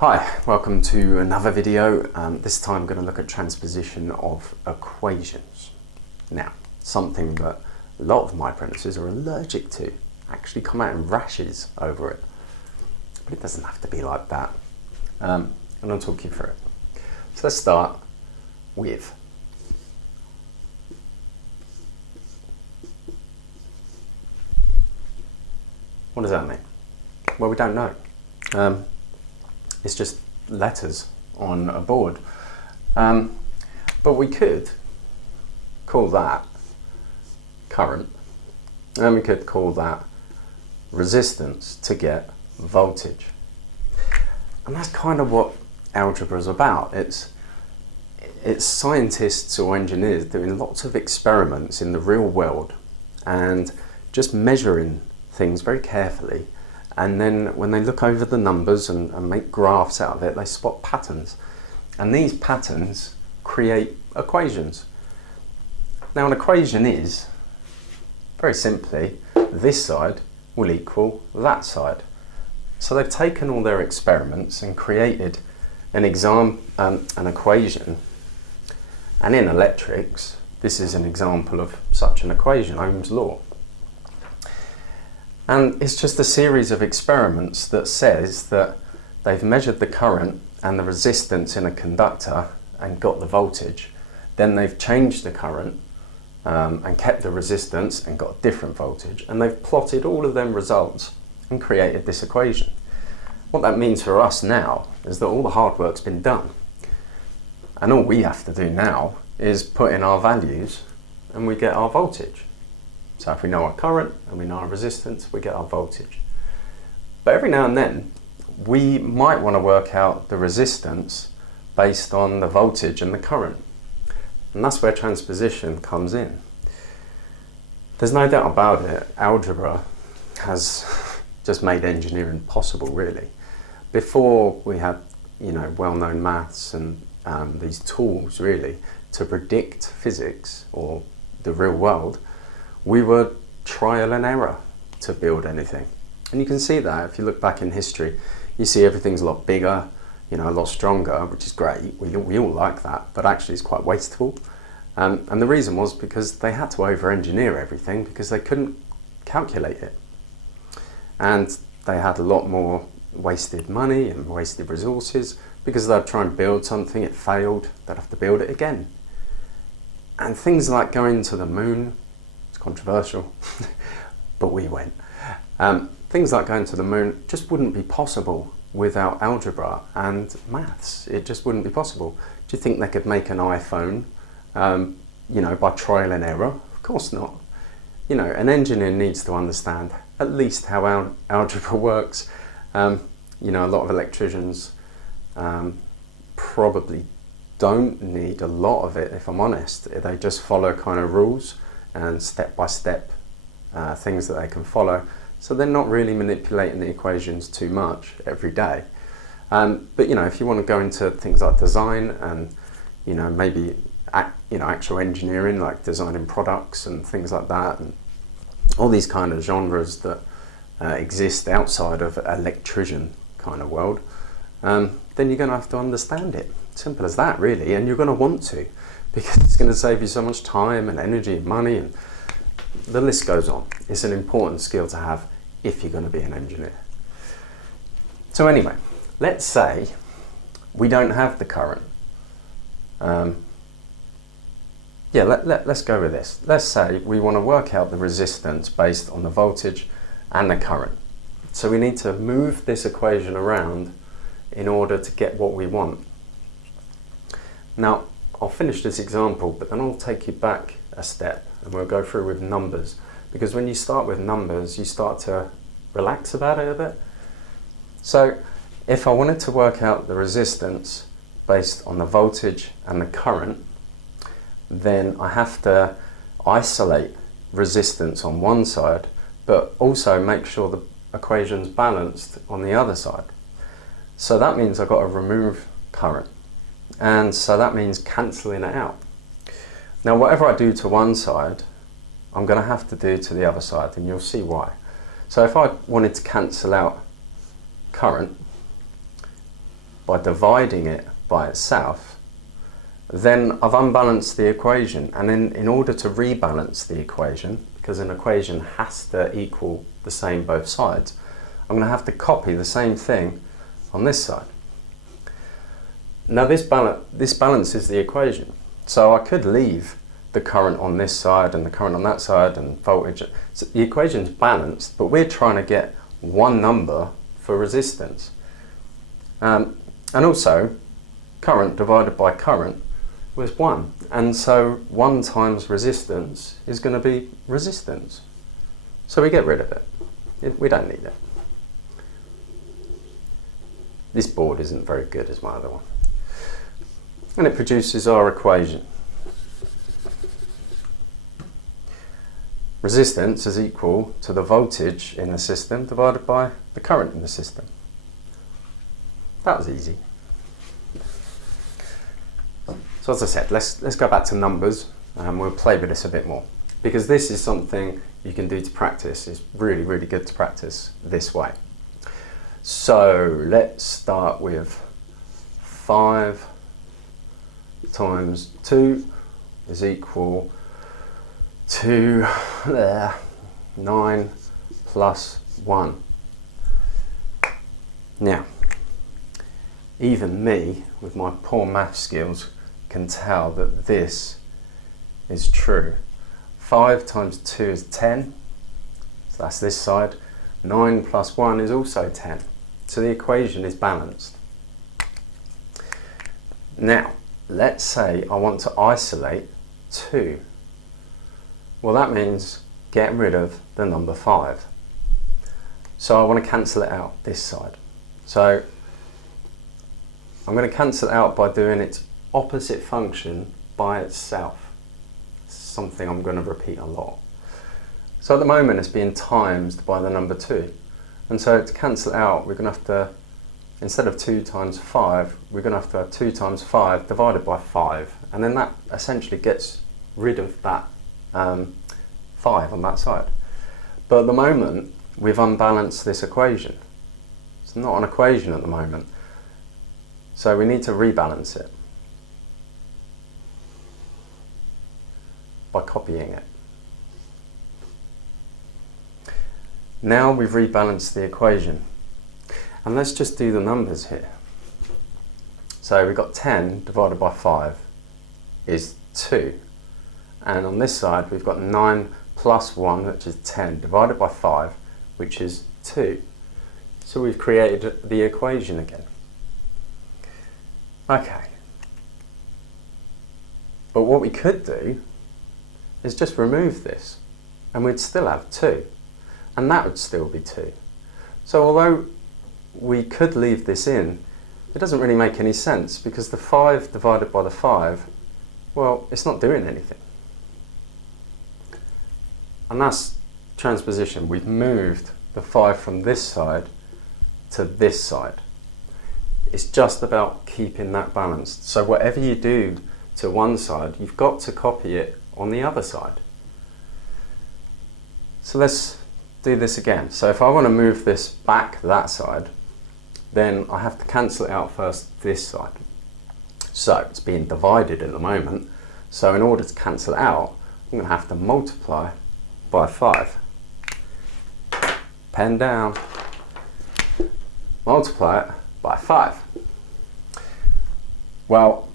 Hi, welcome to another video. This time I'm going to look at transposition of equations. Now, something that a lot of my apprentices are allergic to, actually come out in rashes over it. But it doesn't have to be like that. And I'll talk you through it. So let's start with what does that mean? Well, we don't know. It's just letters on a board. But we could call that current, and we could call that resistance to get voltage. And that's kind of what algebra is about. It's scientists or engineers doing lots of experiments in the real world and just measuring things very carefully. And then when they look over the numbers and make graphs out of it, they spot patterns. And these patterns create equations. Now an equation is, very simply, this side will equal that side. So they've taken all their experiments and created an equation. And in electrics, this is an example of such an equation, Ohm's law. And it's just a series of experiments that says that they've measured the current and the resistance in a conductor and got the voltage. Then they've changed the current and kept the resistance and got a different voltage. And they've plotted all of them results and created this equation. What that means for us now is that all the hard work's been done. And all we have to do now is put in our values and we get our voltage. So if we know our current and we know our resistance, we get our voltage. But every now and then, we might want to work out the resistance based on the voltage and the current. And that's where transposition comes in. There's no doubt about it, algebra has just made engineering possible, really. Before we had, well-known maths and these tools, really, to predict physics or the real world, we were trial and error to build anything. And you can see that if you look back in history, you see everything's a lot bigger, a lot stronger, which is great. We all like that, but actually it's quite wasteful. And the reason was because they had to over-engineer everything because they couldn't calculate it. And they had a lot more wasted money and wasted resources because they'd try and build something, it failed, they'd have to build it again. And things like going to the moon, controversial, but we went. Things like going to the moon just wouldn't be possible without algebra and maths. It just wouldn't be possible. Do you think they could make an iPhone, by trial and error? Of course not. An engineer needs to understand at least how algebra works. A lot of electricians probably don't need a lot of it, if I'm honest. They just follow kind of rules and step-by-step things that they can follow. So they're not really manipulating the equations too much every day. But if you want to go into things like design and maybe actual engineering, like designing products and things like that, and all these kind of genres that exist outside of electrician kind of world, then you're going to have to understand it. Simple as that, really, and you're going to want to, because it's going to save you so much time and energy and money, and the list goes on. It's an important skill to have if you're going to be an engineer. So anyway, let's say we don't have the current. Let's go with this. Let's say we want to work out the resistance based on the voltage and the current. So we need to move this equation around in order to get what we want. Now, I'll finish this example, but then I'll take you back a step and we'll go through with numbers. Because when you start with numbers, you start to relax about it a bit. So if I wanted to work out the resistance based on the voltage and the current, then I have to isolate resistance on one side, but also make sure the equation's balanced on the other side. So that means I've got to remove current. And so that means cancelling it out. Now, whatever I do to one side, I'm going to have to do to the other side, and you'll see why. So if I wanted to cancel out current, by dividing it by itself, then I've unbalanced the equation. And then in order to rebalance the equation, because an equation has to equal the same both sides, I'm going to have to copy the same thing on this side. Now this balances the equation. So I could leave the current on this side and the current on that side and voltage. So the equation's balanced, but we're trying to get one number for resistance. And also, current divided by current was 1. And so 1 times resistance is going to be resistance. So we get rid of it. We don't need it. This board isn't very good as my other one. And it produces our equation. Resistance is equal to the voltage in the system divided by the current in the system. That was easy. So as I said, let's go back to numbers and we'll play with this a bit more. Because this is something you can do to practice. It's really, really good to practice this way. So let's start with 5 times 2 is equal to 9 plus 1. Now, even me, with my poor math skills, can tell that this is true. 5 times 2 is 10, so that's this side. 9 plus 1 is also 10, so the equation is balanced. Now, let's say I want to isolate 2. Well, that means get rid of the number 5. So I want to cancel it out this side. So I'm going to cancel it out by doing its opposite function by itself. Something I'm going to repeat a lot. So at the moment it's being times by the number 2. And so to cancel it out, we're going to have to, instead of 2 times 5, we're going to have to have 2 times 5 divided by 5. And then that essentially gets rid of that 5 on that side. But at the moment, we've unbalanced this equation. It's not an equation at the moment. So we need to rebalance it by copying it. Now we've rebalanced the equation. And let's just do the numbers here. So we've got 10 divided by 5 is 2. And on this side we've got 9 plus 1, which is 10, divided by 5, which is 2. So we've created the equation again. Okay. But what we could do is just remove this, and we'd still have 2. And that would still be 2. So although we could leave this in, it doesn't really make any sense, because the 5 divided by the 5, well, it's not doing anything. And that's transposition. We've moved the 5 from this side to this side. It's just about keeping that balanced. So whatever you do to one side, you've got to copy it on the other side. So let's do this again. So if I want to move this back that side, then I have to cancel it out first this side. So it's being divided at the moment. So in order to cancel it out, I'm going to have to multiply by 5. Pen down. Multiply it by 5. Well,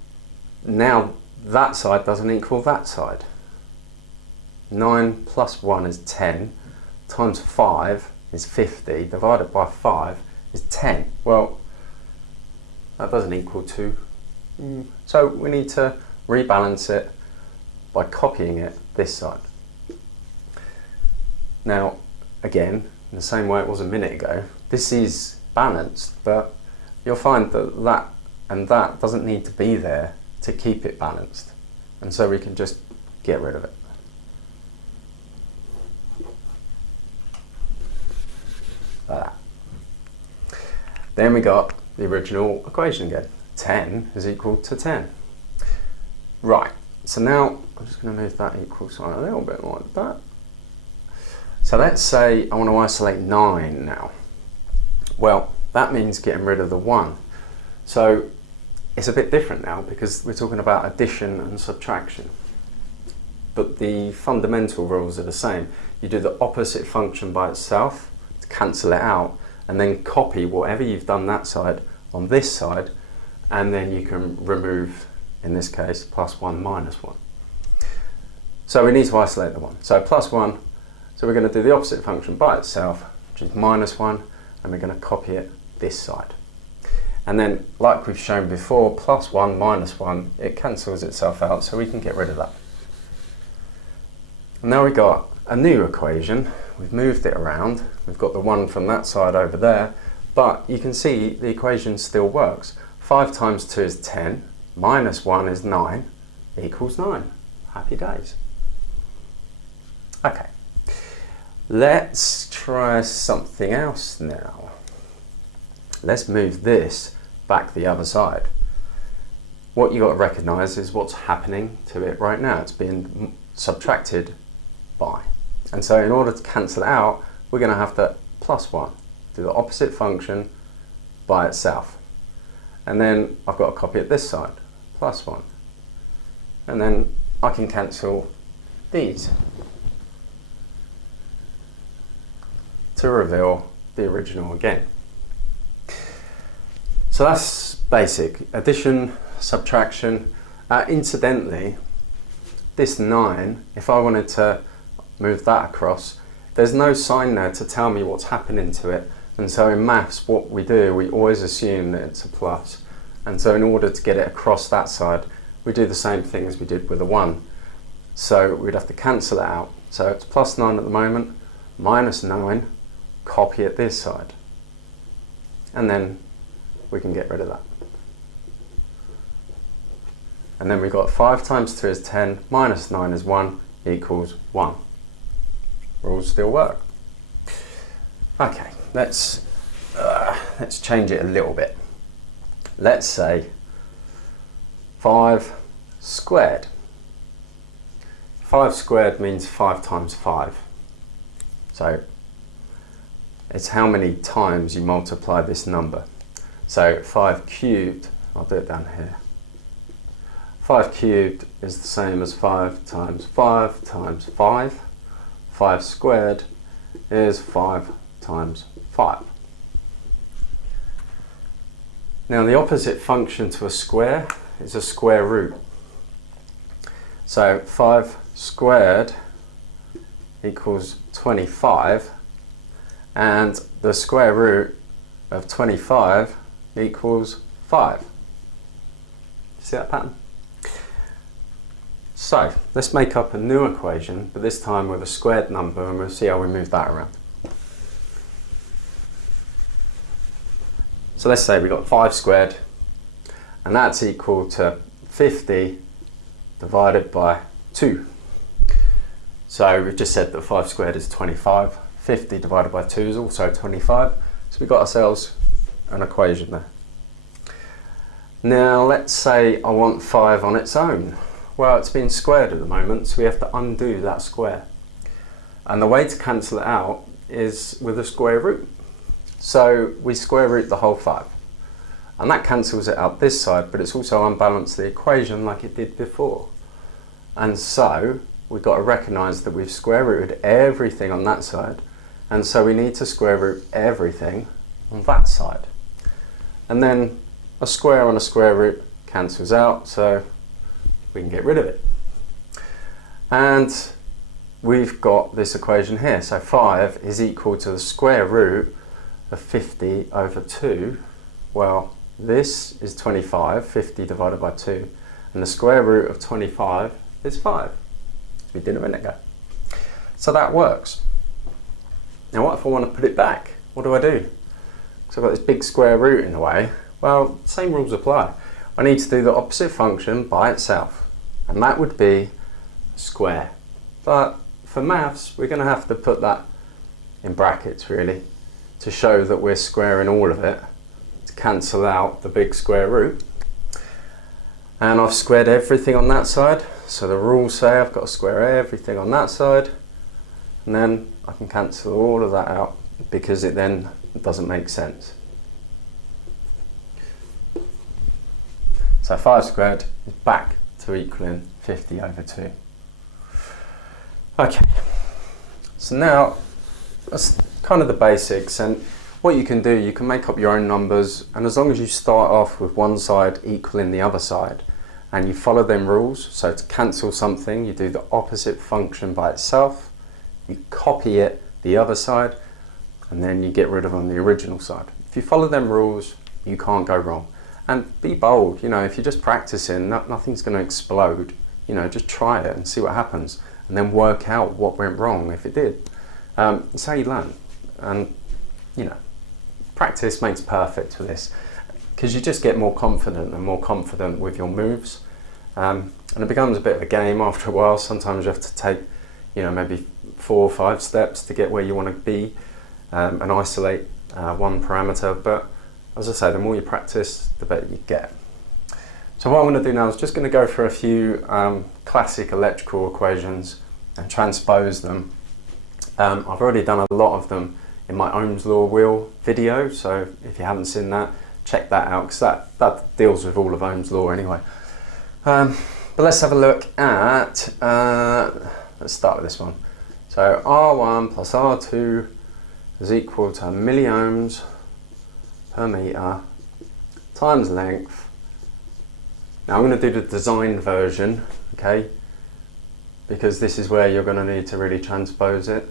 now that side doesn't equal that side. 9 plus 1 is 10, times 5 is 50, divided by 5 is 10. Well, that doesn't equal 2. So we need to rebalance it by copying it this side. Now, again, in the same way it was a minute ago, this is balanced, but you'll find that that and that doesn't need to be there to keep it balanced. And so we can just get rid of it. Like that. Then we got the original equation again. 10 is equal to 10. Right, so now I'm just going to move that equal sign a little bit like that. So let's say I want to isolate 9 now. Well, that means getting rid of the 1. So it's a bit different now because we're talking about addition and subtraction. But the fundamental rules are the same. You do the opposite function by itself to cancel it out, and then copy whatever you've done that side on this side, and then you can remove, in this case, plus 1 minus 1. So we need to isolate the 1. So plus 1, so we're going to do the opposite function by itself, which is minus 1, and we're going to copy it this side. And then, like we've shown before, plus 1 minus 1, it cancels itself out, so we can get rid of that. And now we've got a new equation. We've moved it around. We've got the 1 from that side over there, but you can see the equation still works. 5 times 2 is 10, minus 1 is 9, equals 9. Happy days. Okay, let's try something else now. Let's move this back the other side. What you've got to recognise is what's happening to it right now. It's being subtracted by. And so in order to cancel it out, we're going to have to plus 1. Do the opposite function by itself. And then I've got to copy it this side, plus 1. And then I can cancel these to reveal the original again. So that's basic. Addition, subtraction. Incidentally, this 9, if I wanted to move that across, there's no sign there to tell me what's happening to it. And so in maths, what we do, we always assume that it's a plus. And so in order to get it across that side, we do the same thing as we did with a 1. So we'd have to cancel it out. So it's plus 9 at the moment, minus 9, copy it this side. And then we can get rid of that. And then we've got 5 times 2 is 10, minus 9 is 1, equals 1. Rules still work. Okay, let's change it a little bit. Let's say 5 squared. 5 squared means 5 times 5. So it's how many times you multiply this number. So 5 cubed, I'll do it down here. 5 cubed is the same as 5 times 5 times 5. 5 squared is 5 times 5. Now the opposite function to a square is a square root. So 5 squared equals 25, and the square root of 25 equals 5. See that pattern? So let's make up a new equation, but this time with a squared number, and we'll see how we move that around. So let's say we've got 5 squared, and that's equal to 50 divided by 2. So we've just said that 5 squared is 25. 50 divided by 2 is also 25. So we've got ourselves an equation there. Now let's say I want 5 on its own. Well, it's been squared at the moment, so we have to undo that square. And the way to cancel it out is with a square root. So we square root the whole 5. And that cancels it out this side, but it's also unbalanced the equation like it did before. And so we've got to recognise that we've square rooted everything on that side, and so we need to square root everything on that side. And then a square on a square root cancels out, so we can get rid of it. And we've got this equation here. So 5 is equal to the square root of 50 over 2. Well, this is 25, 50 divided by 2, and the square root of 25 is 5. We did a minute ago. So that works. Now what if I want to put it back? What do I do? So I've got this big square root in the way. Well, same rules apply. I need to do the opposite function by itself, and that would be square. But for maths, we're going to have to put that in brackets really, to show that we're squaring all of it, to cancel out the big square root. And I've squared everything on that side, so the rules say I've got to square everything on that side, and then I can cancel all of that out because it then doesn't make sense. So 5 squared is back to equaling 50 over 2. Okay, so now that's kind of the basics, and what you can do, you can make up your own numbers, and as long as you start off with one side equaling the other side and you follow them rules, so to cancel something you do the opposite function by itself, you copy it the other side, and then you get rid of on the original side. If you follow them rules, you can't go wrong. And be bold, you know, if you're just practicing, nothing's going to explode. You know, just try it and see what happens, and then work out what went wrong if it did. That's how you learn. And, you know, practice makes perfect for this, because you just get more confident and more confident with your moves. And it becomes a bit of a game after a while. Sometimes you have to take, you know, maybe 4 or 5 steps to get where you want to be, and isolate one parameter. But as I say, the more you practice, the better you get. So what I'm going to do now is just going to go through a few classic electrical equations and transpose them. I've already done a lot of them in my Ohm's law wheel video, so if you haven't seen that, check that out, because that deals with all of Ohm's law anyway. But let's have a look at, let's start with this one. So R1 plus R2 is equal to milliohms per meter times length. Now I'm going to do the design version, okay, because this is where you're going to need to really transpose it.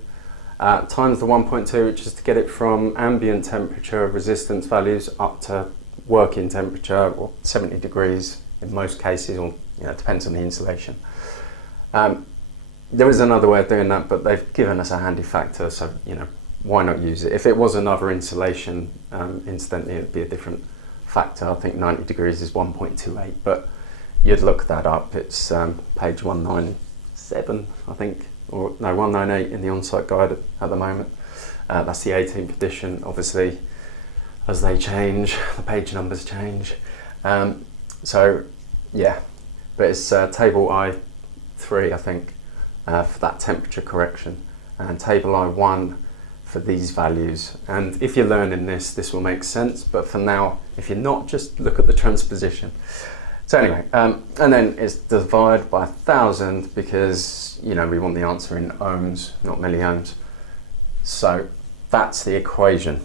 Times the 1.2, which is to get it from ambient temperature resistance values up to working temperature, or 70 degrees in most cases, or, you know, it depends on the insulation. There is another way of doing that, but they've given us a handy factor, so, you know, why not use it? If it was another insulation, incidentally, it'd be a different factor. I think 90 degrees is 1.28, but you'd look that up. It's page 197, I think, or no, 198 in the on-site guide at the moment. That's the 18th edition. Obviously, as they change, the page numbers change. So yeah, but it's table I3, I think, for that temperature correction, and table I1 for these values. And if you're learning this, this will make sense, but for now, if you're not, just look at the transposition. So anyway, and then it's divided by 1,000, because, you know, we want the answer in ohms, not milliohms. So that's the equation.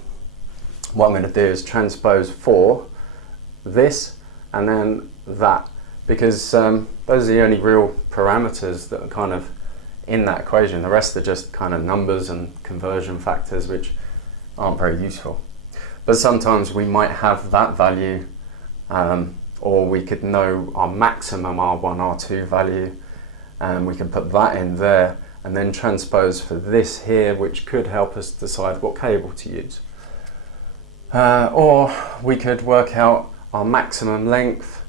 What I'm going to do is transpose for this and then that, because those are the only real parameters that are kind of in that equation. The rest are just kind of numbers and conversion factors, which aren't very useful. But sometimes we might have that value, or we could know our maximum R1, R2 value, and we can put that in there and then transpose for this here, which could help us decide what cable to use. Or we could work out our maximum length,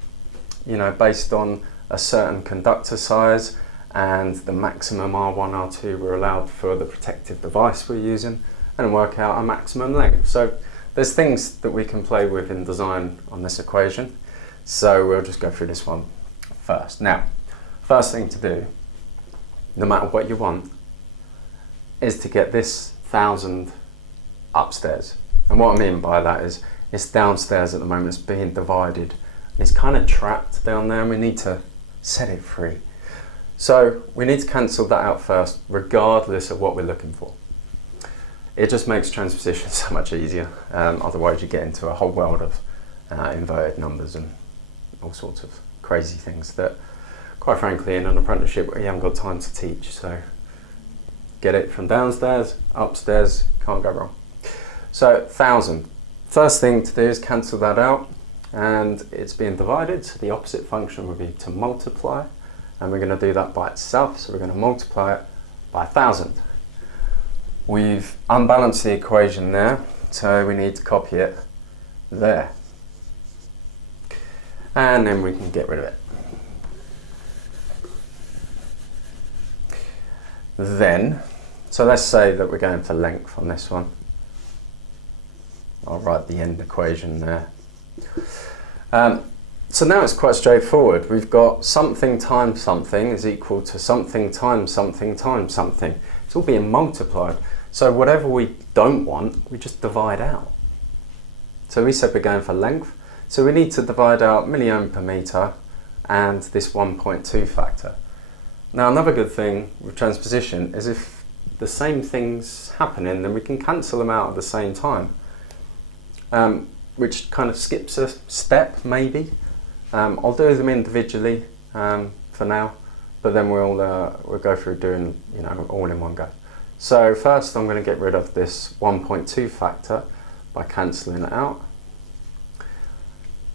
you know, based on a certain conductor size and the maximum R1, R2 we're allowed for the protective device we're using, and work out our maximum length. So there's things that we can play with in design on this equation. So we'll just go through this one first. Now, first thing to do, no matter what you want, is to get this 1,000 upstairs. And what I mean by that is, it's downstairs at the moment, it's being divided. It's kind of trapped down there, and we need to set it free. So we need to cancel that out first, regardless of what we're looking for. It just makes transposition so much easier. Otherwise you get into a whole world of inverted numbers and all sorts of crazy things that, quite frankly, in an apprenticeship we haven't got time to teach. So get it from downstairs, upstairs, can't go wrong. So 1,000. First thing to do is cancel that out, and it's being divided, so the opposite function would be to multiply, and we're going to do that by itself, so we're going to multiply it by 1,000. We've unbalanced the equation there, so we need to copy it there, and then we can get rid of it. Then, so let's say that we're going for length on this one. I'll write the end equation there. So now it's quite straightforward. We've got something times something is equal to something times something times something. It's all being multiplied. So whatever we don't want, we just divide out. So we said we're going for length. So we need to divide out milliohm per metre and this 1.2 factor. Now another good thing with transposition is if the same thing's happening, then we can cancel them out at the same time, which kind of skips a step maybe. I'll do them individually for now, but then we'll go through doing all in one go. So first I'm going to get rid of this 1.2 factor by cancelling it out.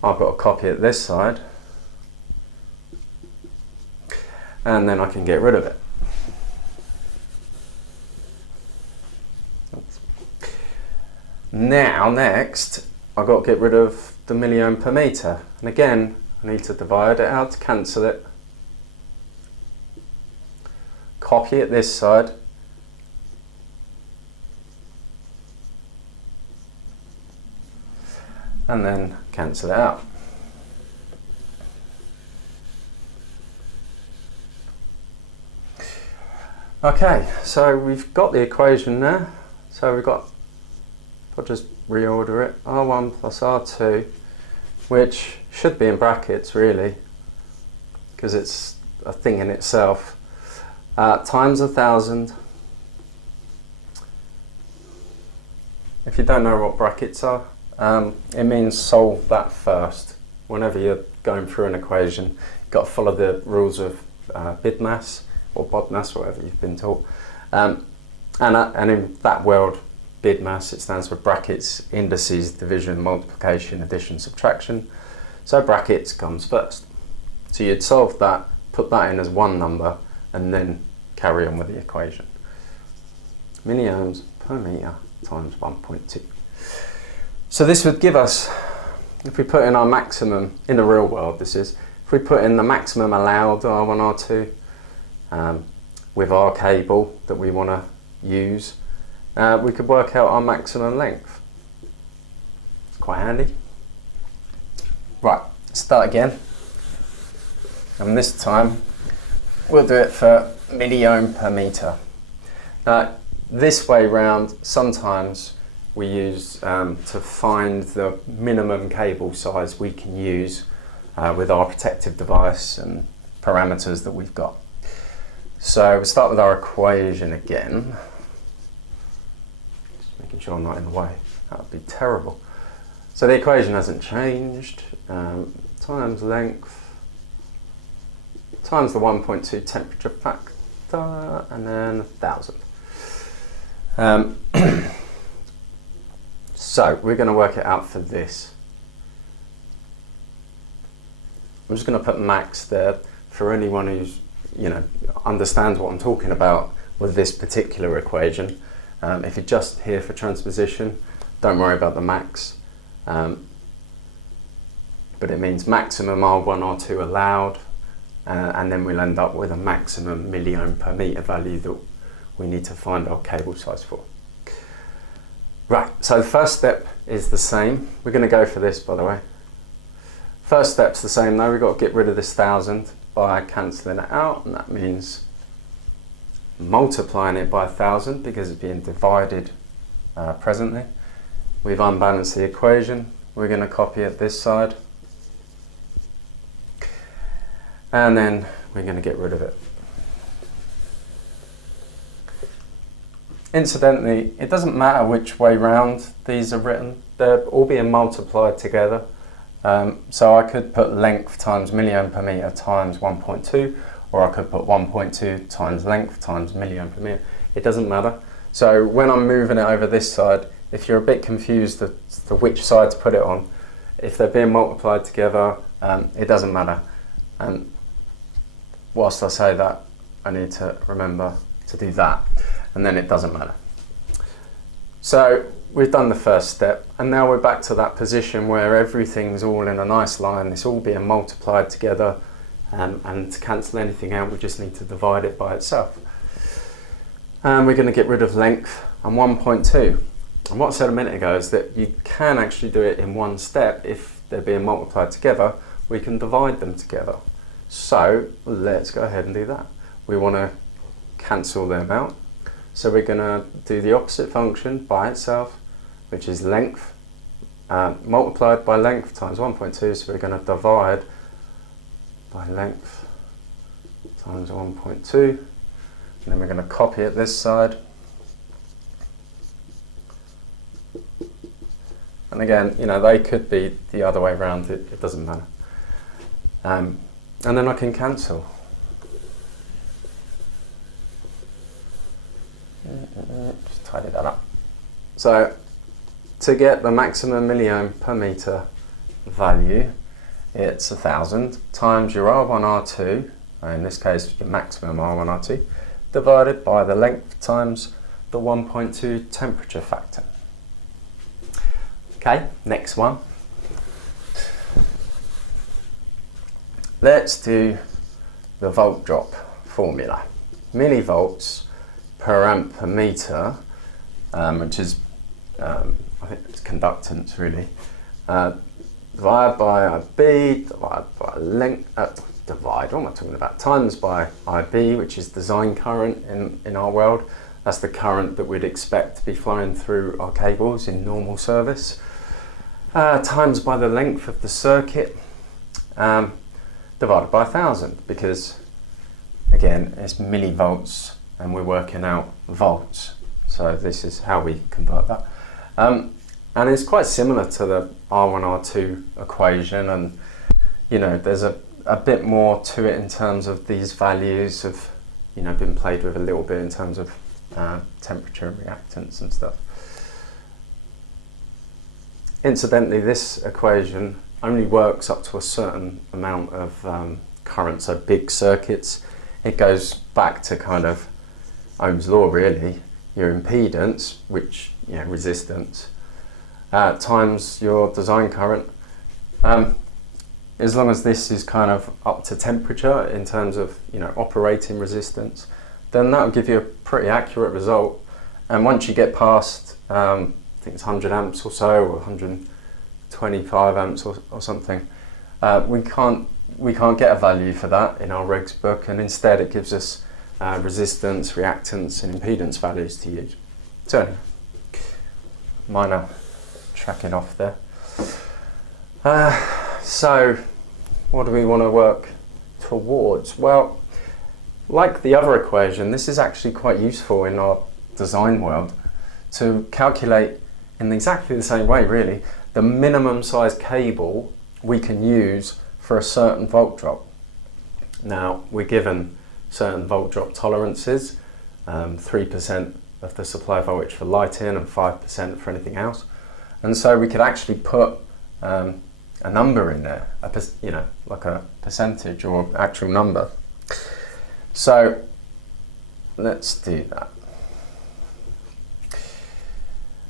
I've got to copy it this side, and then I can get rid of it. Now next I've got to get rid of the milliohm per metre, and again I need to divide it out to cancel it, copy it this side, and then cancel it out. Okay, so we've got the equation there. So we've got, I'll just reorder it, R1 plus R2, which should be in brackets really, because it's a thing in itself, times 1,000. If you don't know what brackets are, it means solve that first. Whenever you're going through an equation, you've got to follow the rules of BIDMAS or BODMAS, whatever you've been taught. And in that world, BIDMAS, it stands for brackets, indices, division, multiplication, addition, subtraction. So brackets comes first. So you'd solve that, put that in as one number, and then carry on with the equation. Milliohms per metre times 1.2. So this would give us, if we put in our maximum, in the real world this is, if we put in the maximum allowed R1, R2 with our cable that we want to use, we could work out our maximum length. It's quite handy. Right, start again. And this time we'll do it for milliohm per metre. Now this way round, sometimes we use to find the minimum cable size we can use with our protective device and parameters that we've got. So we'll start with our equation again. Just making sure I'm not in the way. That would be terrible. So the equation hasn't changed. Times length times the 1.2 temperature factor, and then 1,000. So we're going to work it out for this. I'm just going to put max there for anyone who's understands what I'm talking about with this particular equation. If you're just here for transposition, don't worry about the max. But it means maximum R1, R2 allowed, and then we'll end up with a maximum milliohm per metre value that we need to find our cable size for. Right, so the first step is the same. We're going to go for this, by the way. First step's the same though. We've got to get rid of this 1,000 by cancelling it out, and that means multiplying it by 1,000 because it's being divided presently. We've unbalanced the equation. We're going to copy it this side, and then we're going to get rid of it. Incidentally, it doesn't matter which way round these are written, they're all being multiplied together. So I could put length times milliohm per metre times 1.2, or I could put 1.2 times length times milliohm per metre. It doesn't matter. So when I'm moving it over this side, if you're a bit confused as to which side to put it on, if they're being multiplied together, it doesn't matter. And whilst I say that, I need to remember to do that, and then it doesn't matter. So we've done the first step, and now we're back to that position where everything's all in a nice line. It's all being multiplied together, and to cancel anything out, we just need to divide it by itself. And we're going to get rid of length and 1.2. And what I said a minute ago is that you can actually do it in one step. If they're being multiplied together, we can divide them together. So let's go ahead and do that. We want to cancel them out. So we're going to do the opposite function by itself, which is length multiplied by length times 1.2, so we're going to divide by length times 1.2, and then we're going to copy it this side. And again, you know, they could be the other way around, it doesn't matter. And then I can cancel. Just tidy that up. So to get the maximum milliohm per metre value, it's 1,000 times your R1, R2, in this case your maximum R1, R2, divided by the length times the 1.2 temperature factor. Okay, next one. Let's do the volt drop formula. Millivolts per amp per metre, which is, I think it's conductance really, divided by IB, divided by length, what am I talking about? Times by IB, which is design current in our world. That's the current that we'd expect to be flowing through our cables in normal service. Times by the length of the circuit, divided by 1,000, because again it's millivolts and we're working out volts, so this is how we convert that. And it's quite similar to the R1 R2 equation, and you know, there's a bit more to it in terms of these values have, you know, been played with a little bit in terms of temperature and reactance and stuff. Incidentally, this equation only works up to a certain amount of current, so big circuits. It goes back to kind of Ohm's law really, your impedance, which, you know, resistance, times your design current. As long as this is kind of up to temperature in terms of, you know, operating resistance, then that will give you a pretty accurate result. And once you get past, I think it's 100 amps or so, or 125 amps or something, we can't get a value for that in our regs book, and instead it gives us resistance, reactance and impedance values to use. So minor tracking off there. So what do we want to work towards? Well, like the other equation, this is actually quite useful in our design world to calculate in exactly the same way really the minimum size cable we can use for a certain volt drop. Now we're given certain volt drop tolerances, 3% of the supply voltage for lighting and 5% for anything else, and so we could actually put a number in there, you know, like a percentage or actual number. So let's do that.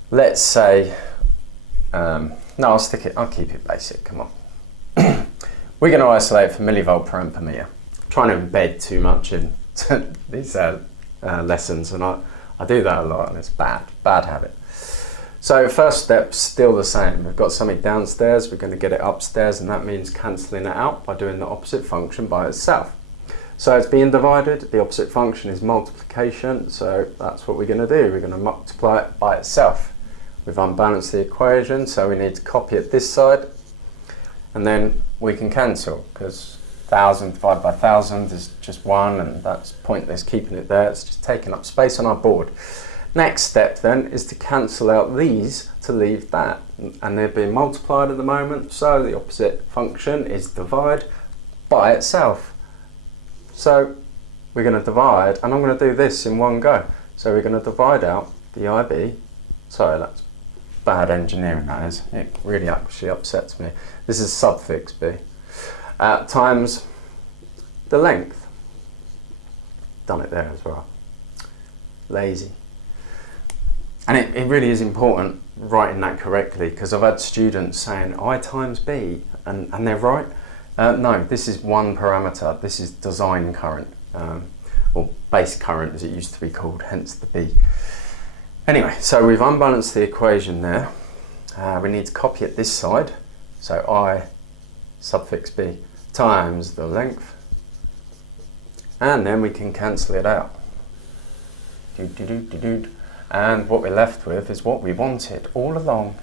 Let's say, no, I'll keep it basic, come on. We're going to isolate for millivolt per amp per meter. I'm trying to embed too much in these lessons, and I do that a lot, and it's bad habit. So first step's still the same. We've got something downstairs, we're going to get it upstairs, and that means cancelling it out by doing the opposite function by itself. So it's being divided, the opposite function is multiplication, so that's what we're going to do. We're going to multiply it by itself. We've unbalanced the equation, so we need to copy it this side, and then we can cancel, because 1,000 divided by 1,000 is just 1, and that's pointless keeping it there. It's just taking up space on our board. Next step then is to cancel out these to leave that, and they're being multiplied at the moment, so the opposite function is divide by itself. So we're going to divide, and I'm going to do this in one go. So we're going to divide out the IB, sorry, that's bad engineering, that is, it really actually upsets me. This is suffix B, times the length. Done it there as well. Lazy. And it really is important writing that correctly, because I've had students saying I times B, and they're right. No, this is one parameter. This is design current, or base current as it used to be called, hence the B. Anyway, so we've unbalanced the equation there. We need to copy it this side. So I suffix B times the length, and then we can cancel it out. And what we're left with is what we wanted all along.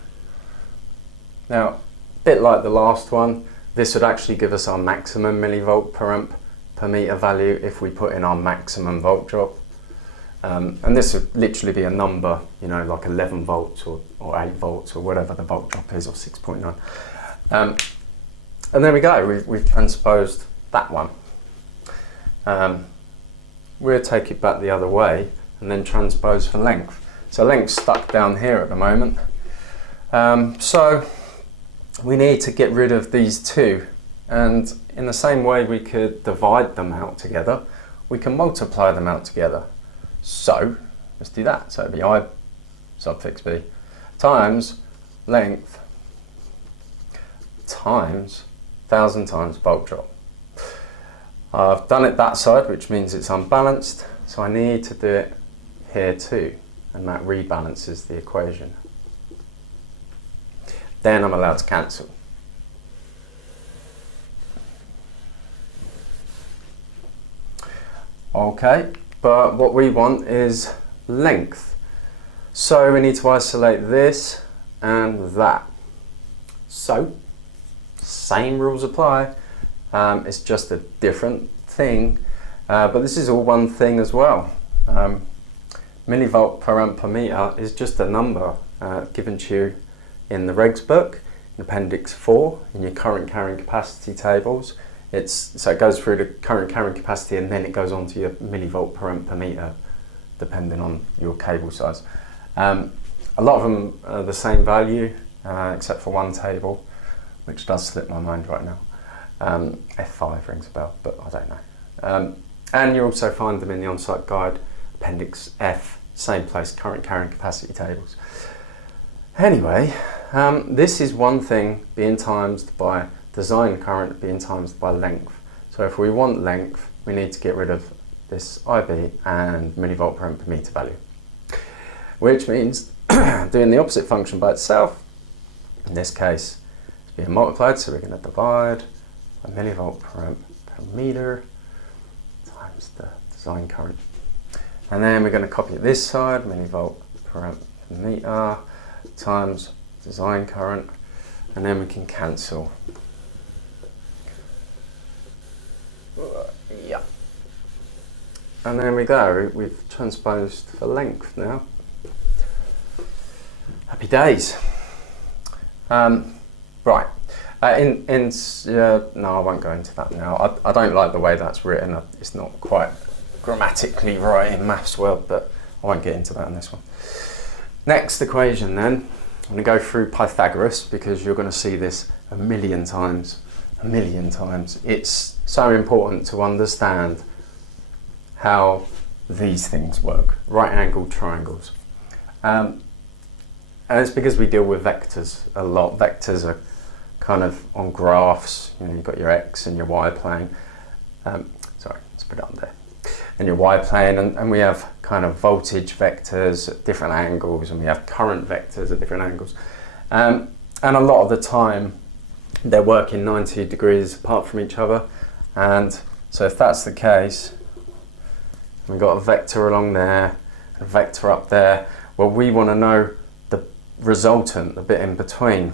Now, a bit like the last one, this would actually give us our maximum millivolt per amp per meter value if we put in our maximum volt drop. And this would literally be a number, you know, like 11 volts or 8 volts or whatever the volt drop is, or 6.9. And there we go, we've transposed that one. We'll take it back the other way and then transpose for length. So length's stuck down here at the moment. So we need to get rid of these two. And in the same way we could divide them out together, we can multiply them out together. So let's do that. So it'd be I suffix b times length times 1,000 times volt drop. I've done it that side, which means it's unbalanced, so I need to do it here too, and that rebalances the equation. Then I'm allowed to cancel. Okay, but what we want is length. So we need to isolate this and that. So, same rules apply. It's just a different thing, but this is all one thing as well. Millivolt per amp per meter is just a number given to you in the regs book, in Appendix 4, in your current carrying capacity tables. So it goes through the current carrying capacity and then it goes on to your millivolt per amp per meter, depending on your cable size. A lot of them are the same value, except for one table, which does slip my mind right now. F5 rings a bell, but I don't know. And you also find them in the on-site guide, Appendix F, same place, current carrying capacity tables. Anyway, this is one thing being times by design current being times by length. So if we want length, we need to get rid of this IB and millivolt per amp per meter value, which means doing the opposite function by itself. In this case, it's being multiplied, so we're going to divide by millivolt per amp per meter times the design current. And then we're going to copy this side, millivolt per amp per meter times design current, and then we can cancel. Yeah. And there we go, we've transposed for length now. Happy days. Right. No, I won't go into that now. I don't like the way that's written. It's not quite grammatically right in maths world, but I won't get into that in this one. Next equation then, I'm going to go through Pythagoras because you're going to see this a million times. It's so important to understand how these things work, right-angled triangles. And it's because we deal with vectors a lot. Vectors are kind of on graphs, you know, you've got your X and your Y plane. Sorry, let's put it on there. And your Y plane, and we have kind of voltage vectors at different angles, and we have current vectors at different angles. And a lot of the time, they're working 90 degrees apart from each other. And so if that's the case, we've got a vector along there, a vector up there. Well, we want to know the resultant, the bit in between.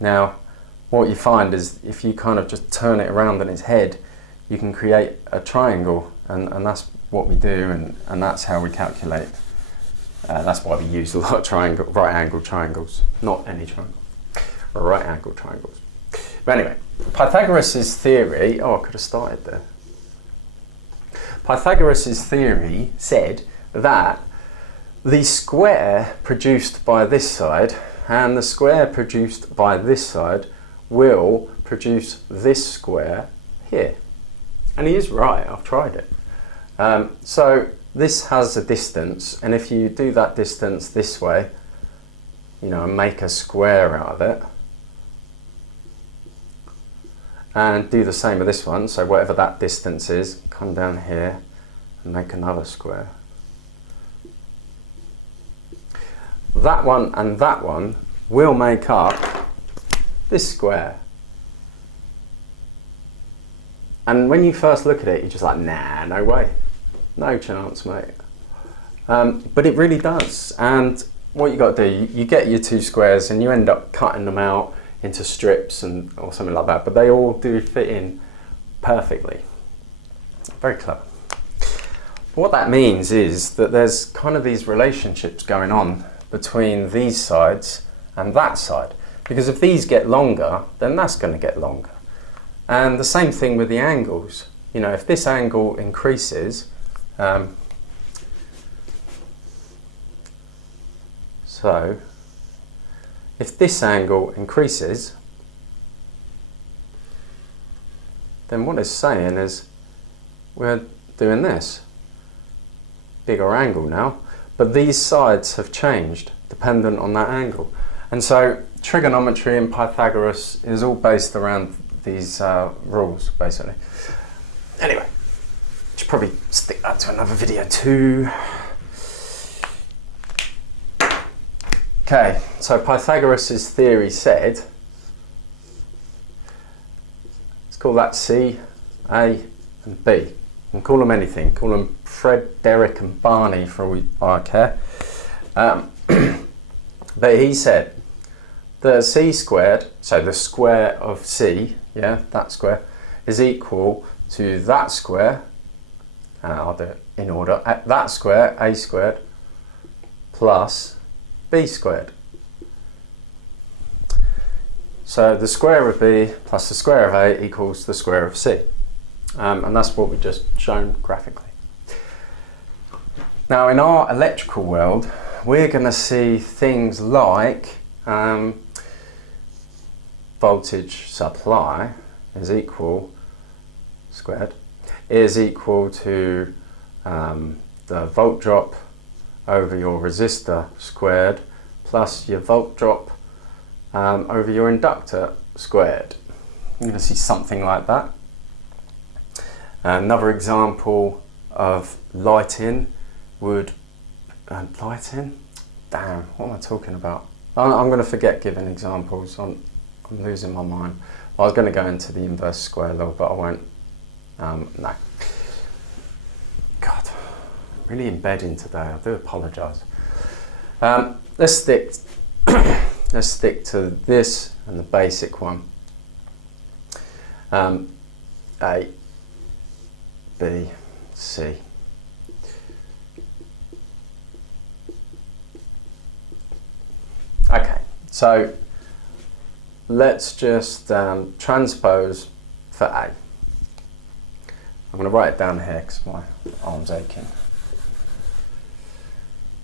Now, what you find is if you kind of just turn it around on its head, you can create a triangle, and that's what we do, and that's how we calculate. That's why we use a lot of right-angled triangles, not any triangle, or right-angled triangles. But anyway, Pythagoras' theory, I could have started there. Pythagoras' theory said that the square produced by this side and the square produced by this side will produce this square here. And he is right, I've tried it. So this has a distance, and if you do that distance this way, you know, and make a square out of it, and do the same with this one, so whatever that distance is, come down here and make another square. That one and that one will make up this square. And when you first look at it, you're just like, nah, no way. No chance, mate. But it really does. And what you got to do, you get your two squares and you end up cutting them out into strips or something like that, but they all do fit in perfectly. Very clever. What that means is that there's kind of these relationships going on between these sides and that side, because if these get longer, then that's going to get longer. And the same thing with the angles. You know, if this angle increases, so if this angle increases, then what it's saying is we're doing this. Bigger angle now, but these sides have changed dependent on that angle. And so trigonometry and Pythagoras is all based around these rules, basically. Anyway, should probably stick that to another video too. Okay, so Pythagoras' theory said, let's call that C, A and B. And call them anything, call them Fred, Derek and Barney for all I care. But he said that C squared, so the square of C, yeah, that square, is equal to that square, I'll do it in order, that square, A squared, plus B squared. So the square of B plus the square of A equals the square of C. And that's what we've just shown graphically. Now in our electrical world, we're going to see things like voltage supply is equal, squared, is equal to the volt drop over your resistor squared plus your volt drop over your inductor squared. You're going to see something like that. Another example of lighting would, lighting? Damn, what am I talking about? I'm going to forget giving examples, I'm losing my mind. I was going to go into the inverse square law, but I won't, no. God, I'm really embedding today, I do apologise. Let's stick to this and the basic one. A, B, C. Okay, so let's just transpose for A. I'm going to write it down here because my arm's aching.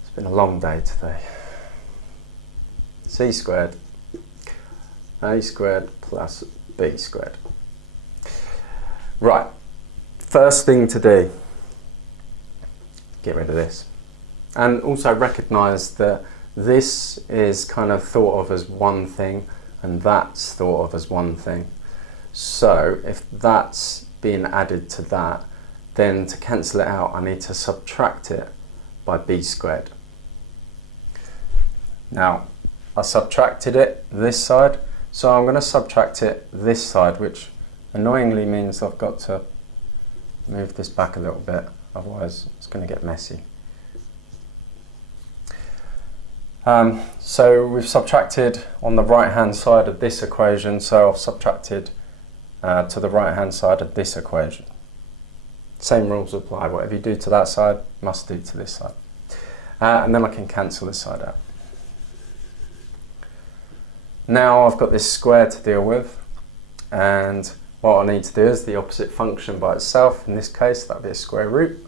It's been a long day today. C squared, A squared plus B squared. Right. First thing to do, get rid of this. And also recognise that this is kind of thought of as one thing and that's thought of as one thing. So if that's being added to that, then to cancel it out I need to subtract it by B squared. Now I subtracted it this side, so I'm going to subtract it this side, which annoyingly means I've got to move this back a little bit, otherwise it's going to get messy. So we've subtracted on the right hand side of this equation, so I've subtracted to the right hand side of this equation. Same rules apply, whatever you do to that side must do to this side. And then I can cancel this side out. Now I've got this square to deal with, and what I need to do is the opposite function by itself. In this case, that would be a square root.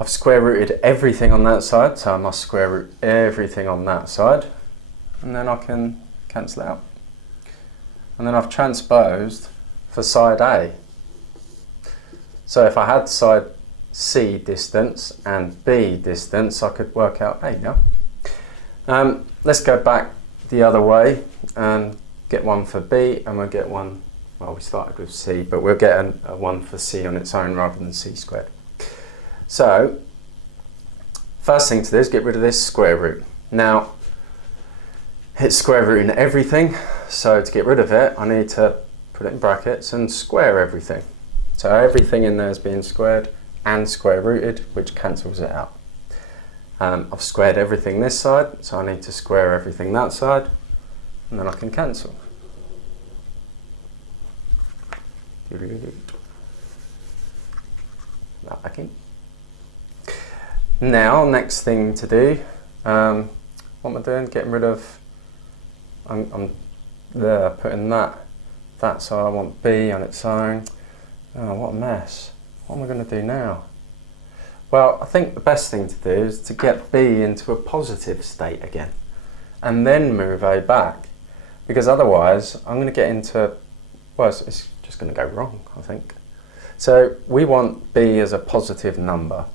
I've square rooted everything on that side, so I must square root everything on that side. And then I can cancel it out. And then I've transposed for side A. So if I had side C distance and B distance, I could work out A now. Let's go back the other way and get one for B, and we'll get one. Well, we started with C, but we'll get a one for C on its own rather than C squared. So, first thing to do is get rid of this square root. Now, it's square rooting everything, so to get rid of it, I need to put it in brackets and square everything. So everything in there is being squared and square rooted, which cancels it out. I've squared everything this side, so I need to square everything that side. and then I can cancel. That back in. Now, next thing to do, what am I doing? Getting rid of, I'm there, putting that side. I want B on its own. Oh, what a mess. What am I going to do now? Well, I think the best thing to do is to get B into a positive state again, and then move A back, because otherwise I'm going to get into, well, it's just going to go wrong, I think. So we want B as a positive number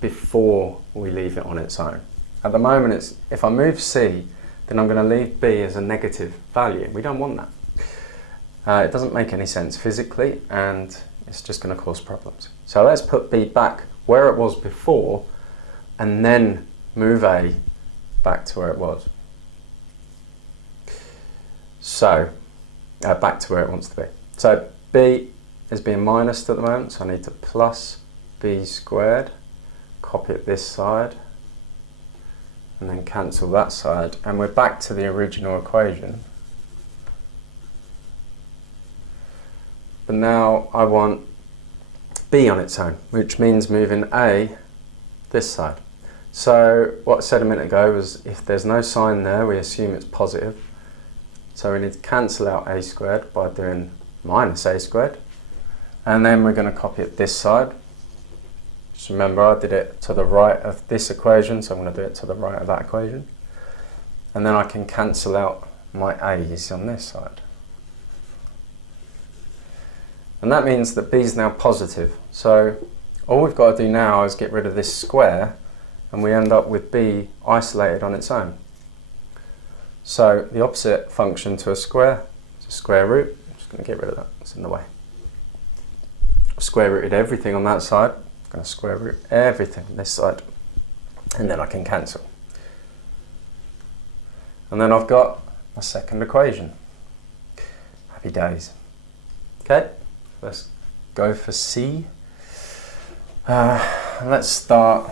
before we leave it on its own. At the moment, it's, if I move C, then I'm going to leave B as a negative value. We don't want that. It doesn't make any sense physically, and it's just going to cause problems. So let's put B back where it was before, and then move A back to where it was. So, back to where it wants to be. So B is being minused at the moment, so I need to plus B squared, copy it this side, and then cancel that side, and we're back to the original equation. But now I want B on its own, which means moving A this side. So what I said a minute ago was, if there's no sign there, we assume it's positive. So we need to cancel out A squared by doing minus A squared. And then we're going to copy it this side. Just remember, I did it to the right of this equation, so I'm going to do it to the right of that equation. And then I can cancel out my A's on this side. And that means that B is now positive. So all we've got to do now is get rid of this square, and we end up with B isolated on its own. So the opposite function to a square is a square root. I'm just going to get rid of that, it's in the way. I've square rooted everything on that side. I'm going to square root everything on this side, and then I can cancel. And then I've got my second equation. Happy days. Okay, let's go for C. Let's start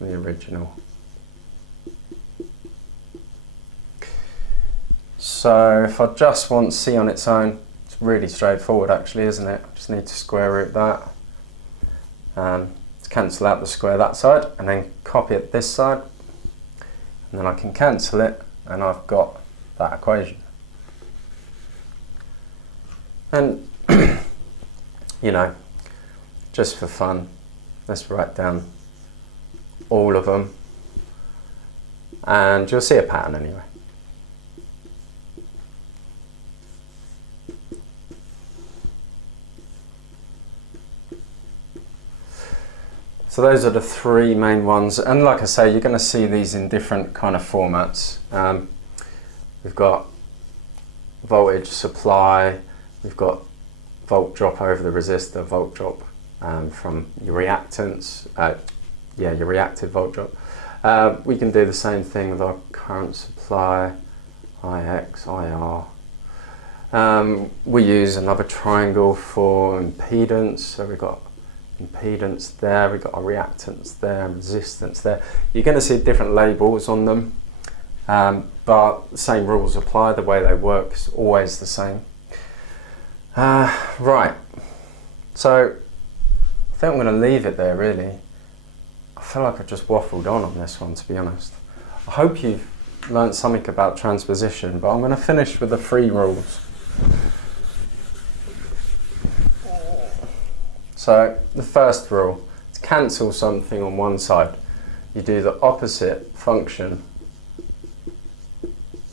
the original. So if I just want C on its own, it's really straightforward actually, isn't it? I just need to square root that, to cancel out the square that side, and then copy it this side, and then I can cancel it, and I've got that equation. And you know, just for fun, let's write down all of them, and you'll see a pattern anyway. So those are the three main ones, and like I say, you're going to see these in different kind of formats. We've got voltage supply, we've got volt drop over the resistor, volt drop from your reactance, your reactive volt drop. We can do the same thing with our current supply, IX, IR. We use another triangle for impedance, so we've got impedance there, we've got our reactance there, resistance there. You're going to see different labels on them, but the same rules apply. The way they work is always the same. Right, so I think I'm going to leave it there really. I feel like I just waffled on this one, to be honest. I hope you've learned something about transposition, but I'm going to finish with the 3 rules. So the first rule, to cancel something on one side, you do the opposite function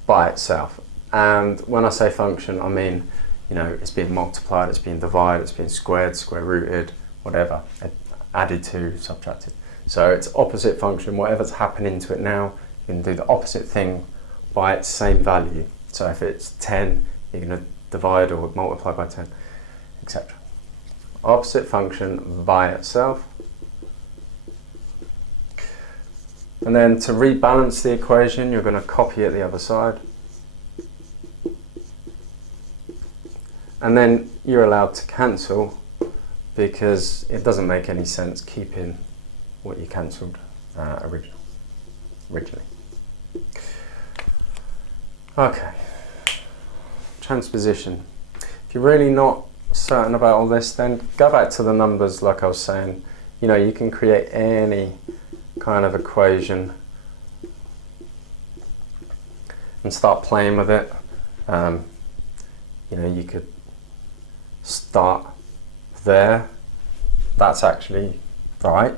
by itself. And when I say function, I mean, you know, it's being multiplied, it's being divided, it's being squared, square rooted, whatever, added to, subtracted. So it's opposite function, whatever's happening to it now, you can do the opposite thing by its same value. So if it's 10, you're going to divide or multiply by 10, etc. Opposite function by itself. And then to rebalance the equation, you're going to copy it the other side. And then you're allowed to cancel, because it doesn't make any sense keeping what you cancelled originally. Okay, transposition. If you're really not certain about all this, then go back to the numbers like I was saying. You know, you can create any kind of equation and start playing with it. You know, you could start there. That's actually right.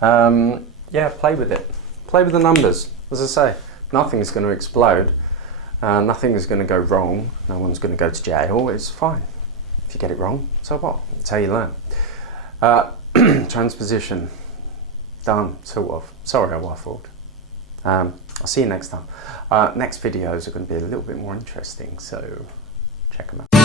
Yeah, play with it. Play with the numbers. As I say, nothing is going to explode. Nothing is going to go wrong. No one's going to go to jail. It's fine. If you get it wrong, so what? That's how you learn. Transposition. Done, sort of. Sorry I waffled. I'll see you next time. Next videos are going to be a little bit more interesting, so check them out.